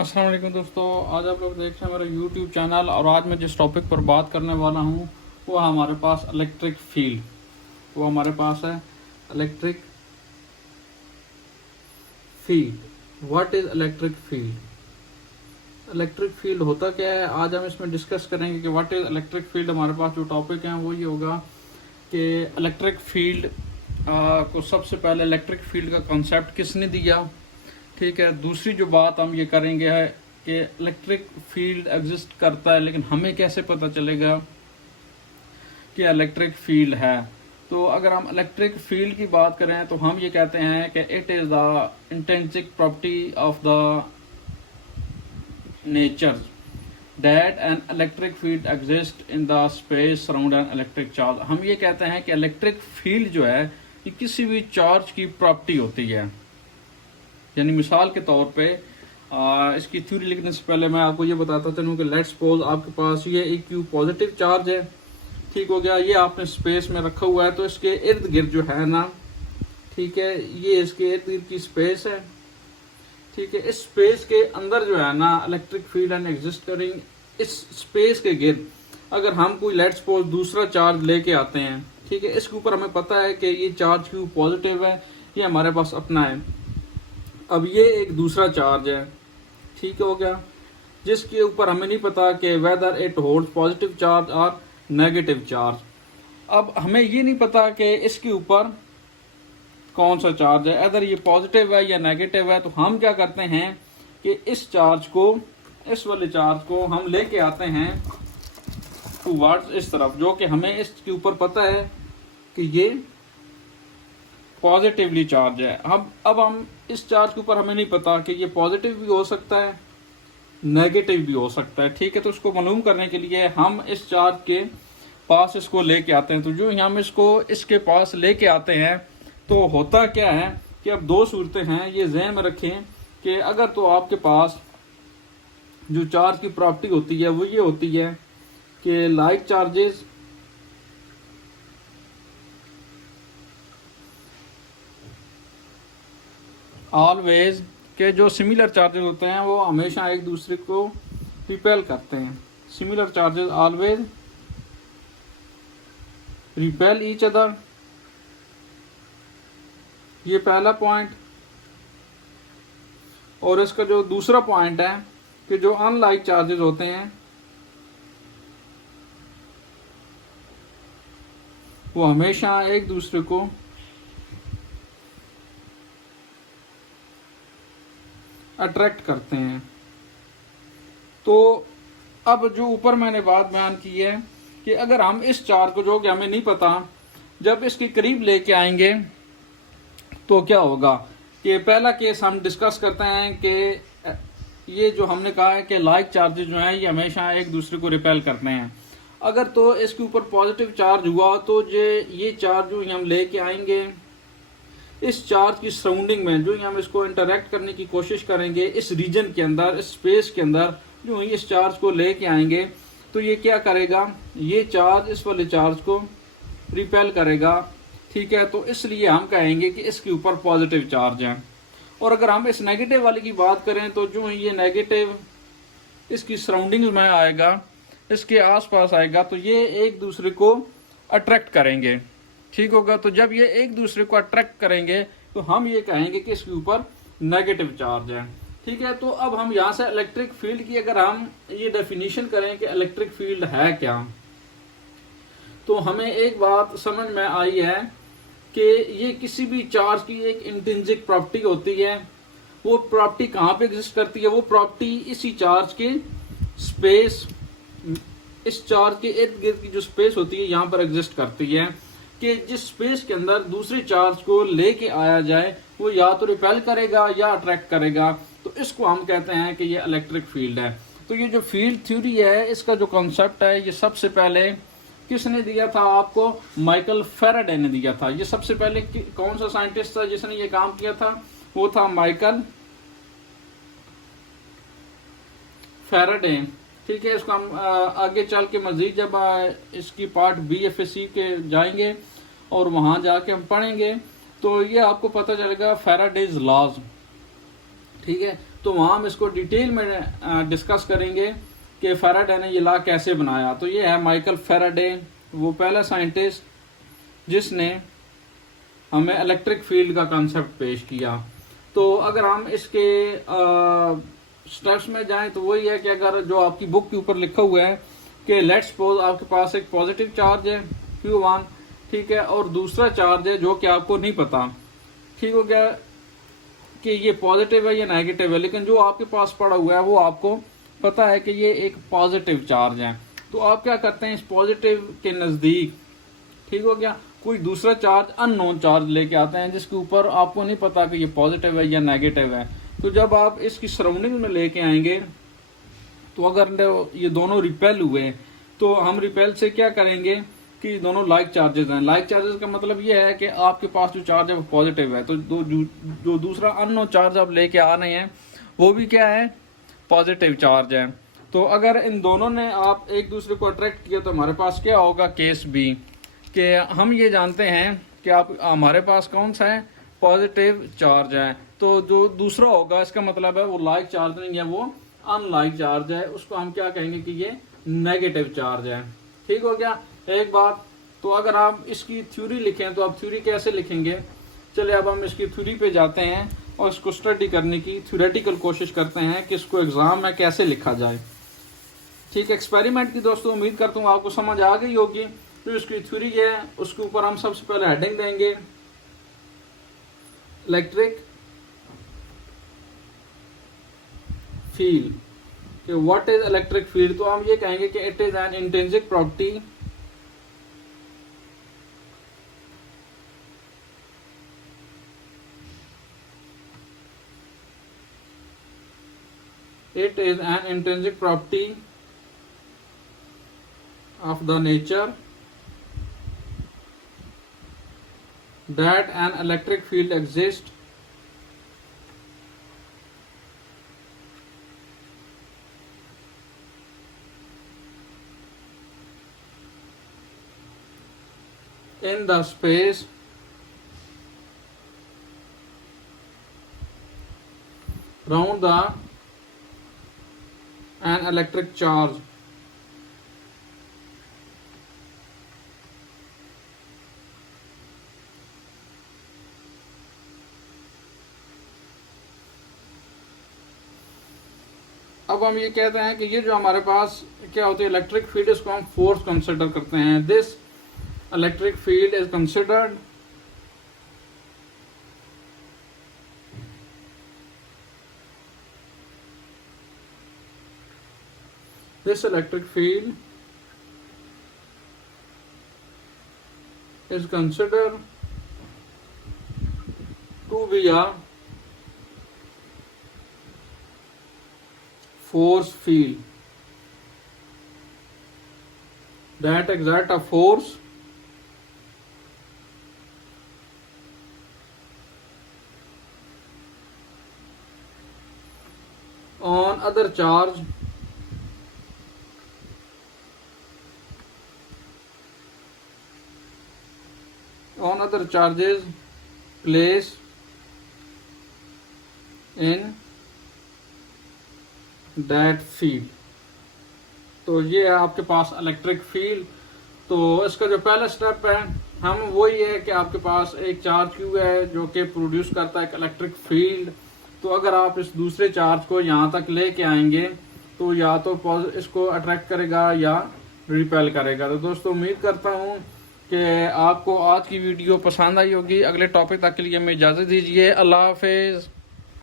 अस्सलाम वालेकुम दोस्तों, आज आप लोग देख रहे हैं मेरा यूट्यूब चैनल। और आज मैं जिस टॉपिक पर बात करने वाला हूँ वो हमारे पास इलेक्ट्रिक फील्ड। वो हमारे पास है electric field. What is electric field? Electric field होता क्या है, आज हम इसमें डिस्कस करेंगे कि व्हाट इज़ इलेक्ट्रिक फील्ड। हमारे पास जो टॉपिक है वो ये होगा कि इलेक्ट्रिक फील्ड को सबसे पहले इलेक्ट्रिक फील्ड का कॉन्सेप्ट किसने दिया। ठीक है, दूसरी जो बात हम ये करेंगे है कि इलेक्ट्रिक फील्ड एग्जिस्ट करता है, लेकिन हमें कैसे पता चलेगा कि इलेक्ट्रिक फील्ड है। तो अगर हम इलेक्ट्रिक फील्ड की बात करें तो हम ये कहते हैं कि it is the intrinsic property of the nature that an electric field exist in the space surround an electric charge. हम ये कहते हैं कि इलेक्ट्रिक फील्ड जो है ये किसी भी चार्ज की प्रॉपर्टी होती है। यानी मिसाल के तौर पे इसकी थ्योरी लिखने से पहले मैं आपको ये बताता चलूँ कि लेट्स सपोज आपके पास ये एक क्यू पॉजिटिव चार्ज है, ठीक हो गया। ये आपने स्पेस में रखा हुआ है, तो इसके इर्द गिर्द जो है ना, ठीक है, ये इसके इर्द गिर्द की स्पेस है। ठीक है, इस स्पेस के अंदर जो है ना इलेक्ट्रिक फील्ड एंड एग्जिस्ट करेंगे। इस स्पेस के गिर्द अगर हम कोई लेट्स सपोज दूसरा चार्ज लेके आते हैं, ठीक है, इसके ऊपर हमें पता है कि ये चार्ज क्यू पॉजिटिव है, ये हमारे पास अपना है। अब ये एक दूसरा चार्ज है, ठीक हो गया, जिसके ऊपर हमें नहीं पता कि whether it holds positive charge और नेगेटिव चार्ज। अब हमें ये नहीं पता कि इसके ऊपर कौन सा चार्ज है, अगर ये पॉजिटिव है या नेगेटिव है। तो हम क्या करते हैं कि इस चार्ज को, इस वाले चार्ज को हम लेके आते हैं टूवर्ड्स इस तरफ, जो कि हमें इसके ऊपर पता है कि ये पॉजिटिवली चार्ज है। अब हम इस चार्ज के ऊपर हमें नहीं पता कि ये पॉजिटिव भी हो सकता है, नेगेटिव भी हो सकता है। ठीक है, तो इसको मालूम करने के लिए हम इस चार्ज के पास इसको लेके आते हैं। तो जो हम इसको इसके पास लेके आते हैं तो होता क्या है कि अब दो सूरतें हैं, ये ज़हन में रखें कि अगर तो आपके पास जो चार्ज की प्रॉपर्टी होती है वो ये होती है कि लाइक चार्जेस ऑलवेज के जो सिमिलर चार्जेस होते हैं वो हमेशा एक दूसरे को रिपेल करते हैं। Similar charges always repel each other, ये पहला पॉइंट। और इसका जो दूसरा पॉइंट है कि जो अनलाइक चार्जेस होते हैं वो हमेशा एक दूसरे को अट्रैक्ट करते हैं। तो अब जो ऊपर मैंने बात बयान की है कि अगर हम इस चार्ज को, जो कि हमें नहीं पता, जब इसके करीब लेके आएंगे तो क्या होगा कि पहला केस हम डिस्कस करते हैं कि ये जो हमने कहा है कि लाइक चार्जेस जो हैं ये हमेशा एक दूसरे को रिपेल करते हैं। अगर तो इसके ऊपर पॉजिटिव चार्ज हुआ तो ये चार्ज जो हम लेके आएंगे इस चार्ज की सराउंडिंग में, जो हम इसको इंटरेक्ट करने की कोशिश करेंगे इस रीजन के अंदर, इस स्पेस के अंदर, जो इस चार्ज को लेके आएंगे तो ये क्या करेगा, ये चार्ज इस वाले चार्ज को रिपेल करेगा। ठीक है, तो इसलिए हम कहेंगे कि इसके ऊपर पॉजिटिव चार्ज है। और अगर हम इस नेगेटिव वाले की बात करें तो जो ये नेगेटिव इसकी सराउंडिंग में आएगा, इसके आसपास आएगा, तो ये एक दूसरे को अट्रैक्ट करेंगे। ठीक होगा, तो जब ये एक दूसरे को अट्रैक्ट करेंगे तो हम ये कहेंगे कि इसके ऊपर नेगेटिव चार्ज है। ठीक है, तो अब हम यहाँ से इलेक्ट्रिक फील्ड की अगर हम ये डेफिनेशन करें कि इलेक्ट्रिक फील्ड है क्या, तो हमें एक बात समझ में आई है कि ये किसी भी चार्ज की एक इंट्रिंसिक प्रॉपर्टी होती है। वो प्रॉपर्टी कहाँ पे एग्जिस्ट करती है, वो प्रॉपर्टी इसी चार्ज के स्पेस, इस चार्ज के इर्द गिर्द की जो स्पेस होती है यहाँ पर एग्जिस्ट करती है कि जिस स्पेस के अंदर दूसरे चार्ज को लेके आया जाए वो या तो रिपेल करेगा या अट्रैक्ट करेगा। तो इसको हम कहते हैं कि ये इलेक्ट्रिक फील्ड है। तो ये जो फील्ड थ्योरी है, इसका जो कॉन्सेप्ट है, ये सबसे पहले किसने दिया था आपको? माइकल फैराडे ने दिया था। ये सबसे पहले कौन सा साइंटिस्ट था जिसने ये काम किया था? वो था माइकल फैराडे। ठीक है, इसको हम आगे चल के मजीद जब इसकी पार्ट BFSC के जाएंगे और वहां जाके हम पढ़ेंगे तो ये आपको पता चलेगा फैराडेज लॉज। ठीक है, तो वहाँ हम इसको डिटेल में डिस्कस करेंगे कि फैराडे ने ये लॉ कैसे बनाया। तो ये है माइकल फैराडे, वो पहला साइंटिस्ट जिसने हमें इलेक्ट्रिक फील्ड का कंसेप्ट पेश किया। तो अगर हम इसके स्टेप्स में जाएं तो वही है कि अगर जो आपकी बुक के ऊपर लिखा हुआ है कि लेट्स सपोज आपके पास एक पॉजिटिव चार्ज है Q1, ठीक है, और दूसरा चार्ज है जो कि आपको नहीं पता, ठीक हो गया, कि ये पॉजिटिव है या नेगेटिव है, लेकिन जो आपके पास पड़ा हुआ है वो आपको पता है कि ये एक पॉजिटिव चार्ज है। तो आप क्या करते हैं, इस पॉजिटिव के नज़दीक, ठीक हो गया, कोई दूसरा चार्ज अननोन चार्ज लेके आते हैं जिसके ऊपर आपको नहीं पता कि ये पॉजिटिव है या नेगेटिव है। तो जब आप इसकी सराउंडिंग में लेके आएंगे तो अगर ये दोनों रिपेल हुए तो हम रिपेल से क्या करेंगे कि दोनों लाइक चार्जेस हैं। लाइक चार्जेस का मतलब ये है कि आपके पास जो चार्ज है वो पॉजिटिव है, तो जो दूसरा अननोन चार्ज आप लेके आ रहे हैं वो भी क्या है, पॉजिटिव चार्ज है। तो अगर इन दोनों ने आप एक दूसरे को अट्रैक्ट किया तो हमारे पास क्या होगा, केस बी, कि हम ये जानते हैं कि आप हमारे पास कौन सा है, पॉजिटिव चार्ज है। तो जो दूसरा होगा इसका मतलब है वो लाइक चार्ज नहीं है, वो अनलाइक चार्ज है, उसको हम क्या कहेंगे कि ये नेगेटिव चार्ज है। ठीक हो गया एक बात। तो अगर आप इसकी थ्योरी लिखें तो आप थ्योरी कैसे लिखेंगे, चलिए अब हम इसकी थ्योरी पे जाते हैं और इसको स्टडी करने की थ्योरेटिकल कोशिश करते हैं कि इसको एग्जाम में कैसे लिखा जाए। ठीक, एक्सपेरिमेंट की दोस्तों उम्मीद करता हूँ आपको समझ आ गई होगी। तो इसकी थ्योरी है उसके ऊपर हम सबसे पहले हेडिंग देंगे इलेक्ट्रिक फील्ड, कि व्हाट इज इलेक्ट्रिक फील्ड। तो हम ये कहेंगे कि it is an intrinsic property of the nature that an electric field exists in the space around an electric charge अब हम ये कहते हैं कि ये जो हमारे पास क्या होती है इलेक्ट्रिक फील्ड, इसको हम फोर्स कंसिडर करते हैं। This electric field is considered this electric field is considered to be a force field that exert a force on other charge on other charges placed in that field। तो ये है आपके पास electric field. तो इसका जो पहला step है हम वही है कि आपके पास एक चार्ज क्यू है जो कि प्रोड्यूस करता है एक इलेक्ट्रिक फील्ड। तो अगर आप इस दूसरे चार्ज को यहाँ तक लेके आएंगे तो या तो इसको अट्रैक्ट करेगा या रिपेल करेगा। तो दोस्तों उम्मीद करता हूँ कि आपको आज की वीडियो पसंद आई होगी। अगले टॉपिक तक के लिए हमें इजाज़त दीजिए। अल्लाह हाफिज़।